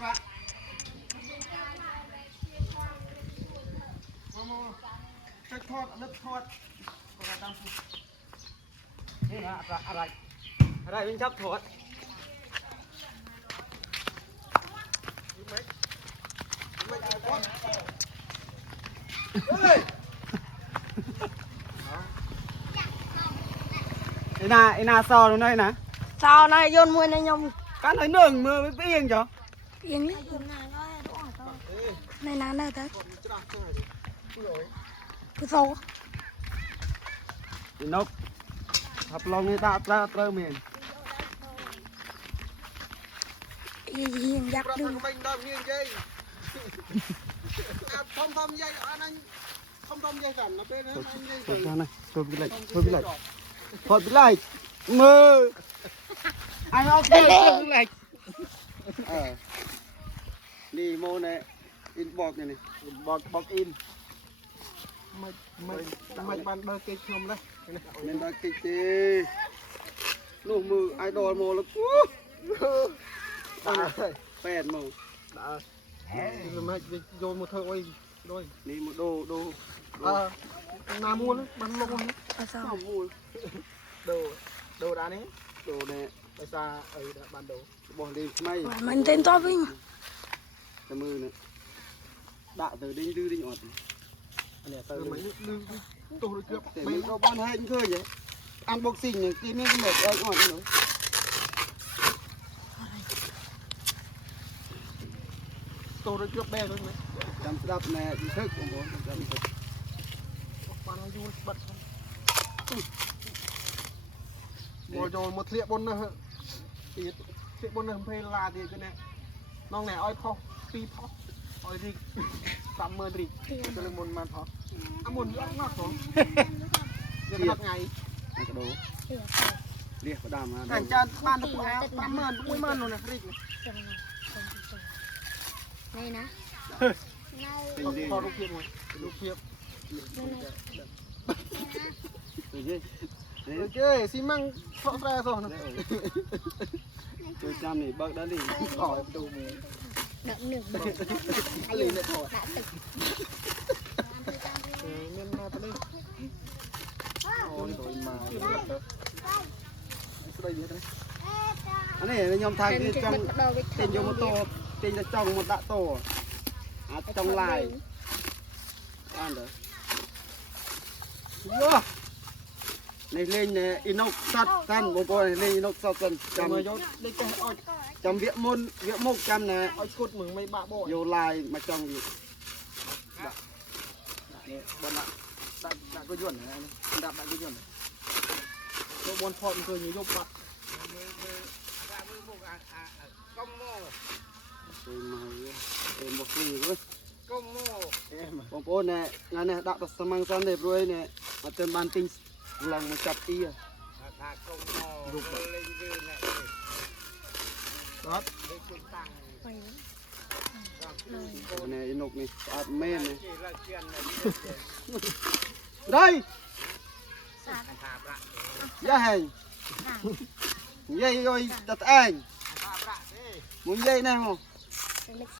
ทอดนึกทอดนี่นะอะไรเป็นชักทอดไอ้นาซอตรงไหนนะ sao này dồn mùi này nhom การให้หนึ่งมือไม่เปียงจ้ะ yên đấy này nán đây thế cứ sâu นกขับลองนี่ตาเตอร์เมน hiền giặc đừng ไม่ได้เงี้ยยัยทอมยัยอันนั้นทอมยัยกันนะเป็นนะยัยกันนะทอมไปเลยทอมไปเลยมือไอ้เอาไปเลยนี่โมเนี่ยอินบอกนี่บอกอินไม่บันเบอร์เกจชมเลยเป็นเบอร์เกจลูกมือไอดอลโมแล้วกูแปดโมมาโยนมาเธอไว้ด้วยนี่มาดูนามูลมันลง sao มูลดูด้านนี้ดูเนี่ยไปซาบันดูบอกดีไม่ mình tên to vinh แต่มือเนี่ยด่าtừ đi ọtเนี่ยtừ mấyตัวเกือบmấy có ban hai cũng khơi vậy ăn bốc xình này cái miếng mệt ơi ngọt nữaตัวเกือบแบงเลยไหมจำดับแน่ที่ทึกของผมจำทึกปานยูบัดโมโจมาเทียบบนนะฮะตีเทียบบนนะเพลลาดีกันเนี่ยน้องแหน่อ้อยพอปีพออ้อยดิ30,000 ดิก็เลยมนมันพอมนยักษ์มากผมจะทำไงกระโดดเรียกกระดามมาแต่จานบ้านตะปูแล้ว30,000นู่นนะริกnày nè พอลูกเพียบไหมลูกเพียบโอเคซีมั่งเพราะแฟร์สอนตัวจำนี่เบิกได้ดิต่อยประตูมือ đậm nửaไอ้เลยเนี่ยถอด đã tịch เงินมาตอนนี้โอ้ยโดนมาสุดยอดเลยอันนี้ยอมทางคือจังเต็นโยมโตเต็นจะจ้องมันตะโตจ้องลายอ่านเด้อว้าในเล่นเนี่ยอินกสัตว์กันโบโบในเล่นอินกสัตว์กันจำยศได้แค่อ้อยจำเวียมนเวียมกจำเนี่ยอ้อยขุดมึงไม่บ้าบ่โยลายมาจ้องอยู่นี่บนละดักก็ย่นนะดักก็ย่นโยบนพอมันเคยโยบปะก้มโม่เป็นบกฟรีเลยก้มโม่บางคนเนี่ยงานเนี่ยดักตัดสมังสันเด็บรวยเนี่ยมาเติมบานติงลองมาจับตีอ่ะรูปแบบครับเนี่ยอินกนี่อาดเมนนี่ได้ย่าแห่งยัยย่อยตัดเองมึงยัยแน่มั้ง